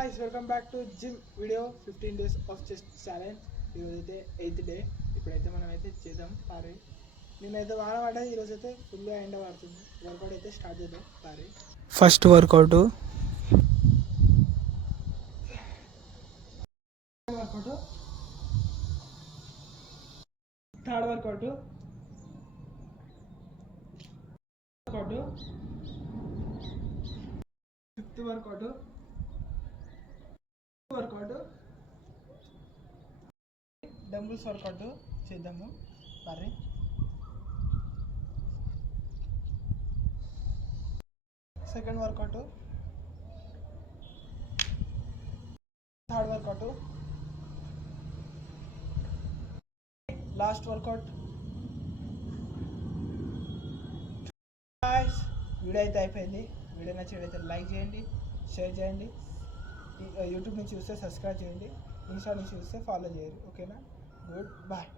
guys, welcome back to gym video 15 days of chest challenge. ఈరోజైతే 8th day. ఇప్పుడైతే మనం అయితే చేద్దాం పారి. నేనైతే వాన పడ్డది, ఈరోజు అయితే ఫుల్గా ఎండ పడుతుంది. వర్కౌట్ అయితే స్టార్ట్ చేద్దాం పారి. First workout third workout fifth workout dumbbells workout చేద్దాము మరి. Second workout, third workout, last workout. Video అయితే అయిపోయింది. వీడియో నచ్చినట్లయితే లైక్ చేయండి, షేర్ చేయండి. యూట్యూబ్ నుంచి చూస్తే సబ్స్క్రైబ్ చేయండి, ఇన్స్టా నుంచి చూస్తే ఫాలో చేయండి. ఓకేనా? Good bye.